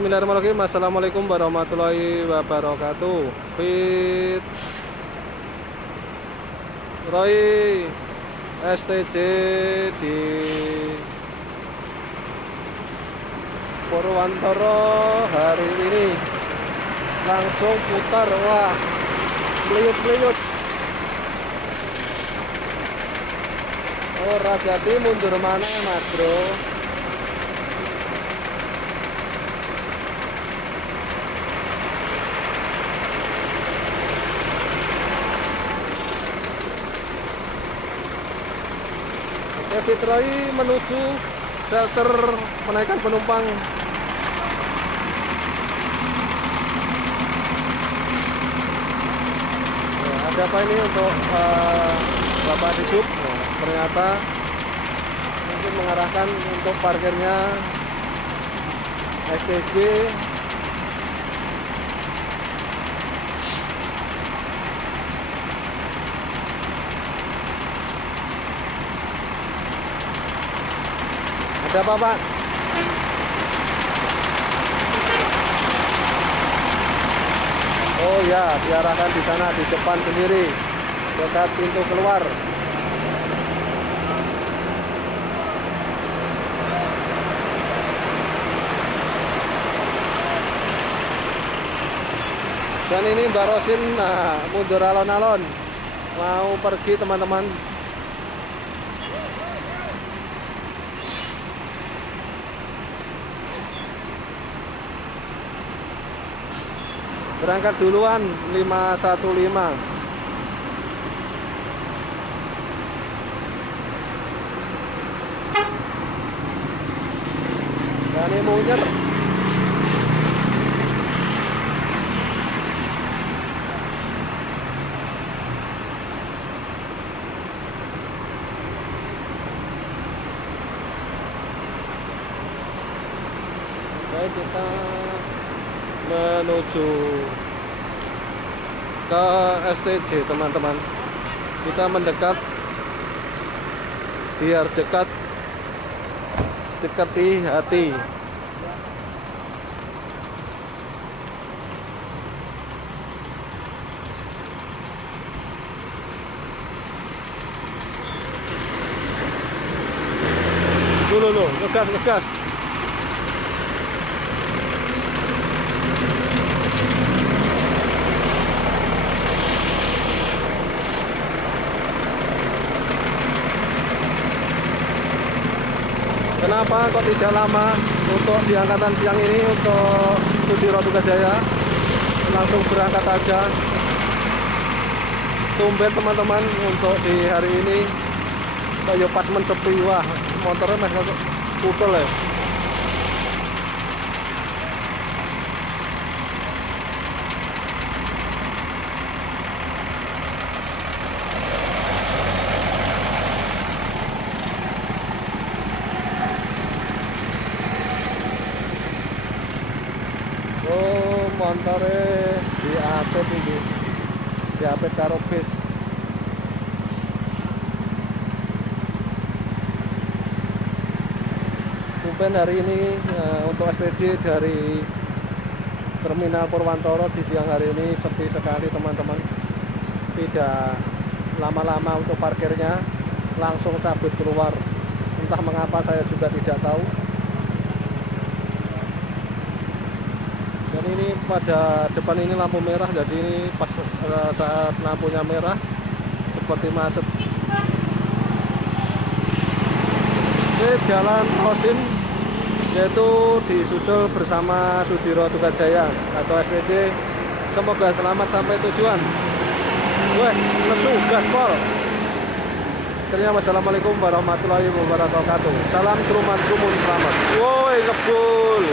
Bismillahirrahmanirrahim. Assalamualaikum warahmatullahi wabarakatuh. Fit Roy STJ di Purwantoro hari ini langsung putar. Wah, peliut-peliut. Oh, Rajati mundur mana mas bro? Fitroy menuju shelter menaikkan penumpang. Nah, ada apa ini untuk Bapak Disub? Nah, ternyata mungkin mengarahkan untuk parkirnya STJ. Ada apa Pak? Oh ya, diarahkan di sana di depan sendiri, dekat pintu keluar. Dan ini Mbak Rosin, nah, mundur alon-alon, mau pergi teman-teman. Berangkat duluan 515. Dan ini mundur. Baik, kita menuju ke STJ teman-teman. Kita mendekat biar dekat di hati. Dulu ngegas. Kenapa kok tidak lama untuk di angkatan siang ini untuk Sudiro Tugasjaya? Langsung berangkat aja. Tumben teman-teman untuk di hari ini. Kayak pas mensepi, wah motornya masih putul ya. Montore diapit ini, diapit karo bis. Tumpen hari ini untuk STJ dari Terminal Purwantoro di siang hari ini sepi sekali teman-teman. Tidak lama-lama untuk parkirnya, langsung cabut keluar. Entah mengapa saya juga tidak tahu. Dan ini pada depan ini lampu merah, jadi ini pas saat lampunya merah seperti macet. Oke, jalan Rosin yaitu disusul bersama Sudiro Tugasjaya atau STJ. Semoga selamat sampai tujuan. Weh, lesu gaspol. Wassalamualaikum warahmatullahi wabarakatuh. Salam Truman Sumun, selamat. Woi, ngebul.